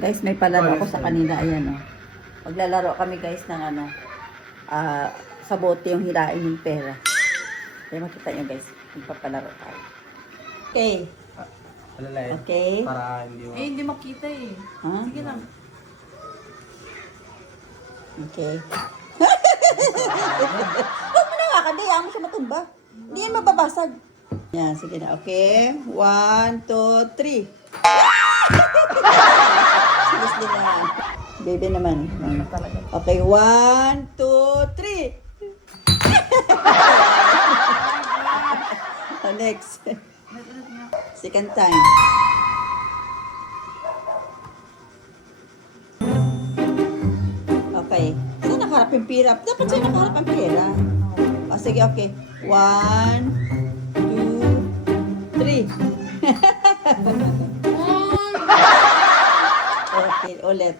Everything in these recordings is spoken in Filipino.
Guys, may palaro ako sa kanila. Ayan, oh. Maglalaro kami guys ng ano, sa bote yung hirain yung pera. Kaya makita nyo guys, magpapalaro tayo. Okay. Alalayan. Okay. Para hindi mo. Eh, hindi makita eh. Ha? Sige lang. Okay. Huwag mo na nga, kasi ayaw mo siya matumba. Hindi yan mababasag. Yan, sige na. Okay. 1, 2, 3. Seriously na. Baby naman. Okay, 1, 2, 3. Oh, next. Second time. Okay. Saan nakaharap yung pira? Dapat saan nakaharap ang pera? O, sige, okay. 1, 2, 3. Okay, ulit.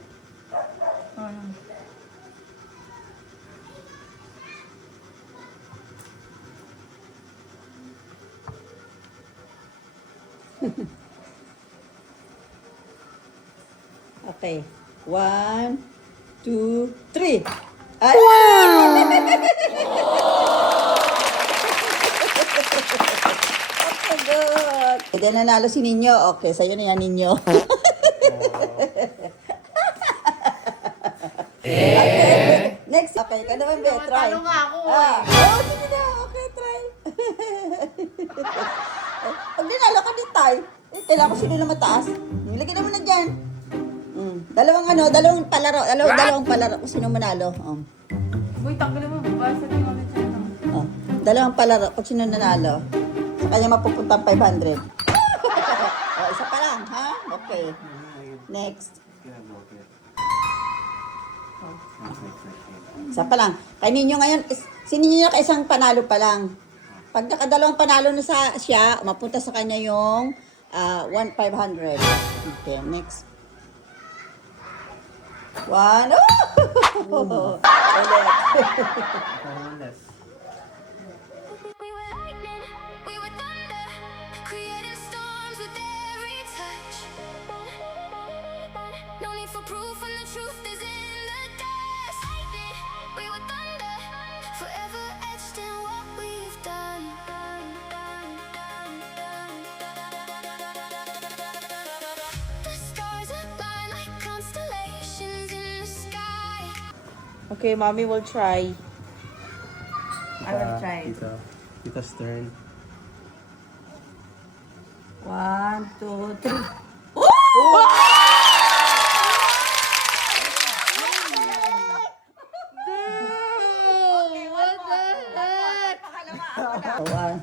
Okay. 1, 2, 3. Ay! Wow! Okay, good. Pwede nanalo si Ninyo. Okay, sa'yo na yan, Ninyo. Okay. Next. Okay, ka naman, Be. Try. Talo nga ako Oh, sige na. Okay, try. Pag dinalo ka din tayo, kailangan ko sino na mataas. Lagyan mo na dyan. Dalawang palaro. Dalawang palaro kung sino manalo. Uy, tanggalin mo. Babasag yung ulit siya. Dalawang palaro kung sino nanalo. Sa kanya mapupunta ang 500. Isa pa lang, ha? Okay. Next. Isa pa lang. Kay Ninyo ngayon, si Ninyo na isang panalo pa lang. Pag nakadalawang panalo na siya, mapunta sa kanya yung 1,500. Okay, next. 1. Oh! Ulit. We were lightning, we were thunder, creating storms with every touch. No need for proof when the truth is in the dust. Lightning, we were thunder, forever etched in what we've done. The stars align like constellations in the sky. Okay, mommy will try. I will try. Tita's turn. 1, 2, 3.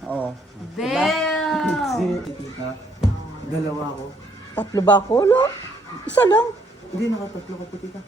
Oh. Damn! Si Tita. Dalawa ako. Tatlo ba ako? Wala. Isa lang. Hindi, nakatatlo ka po, Tita.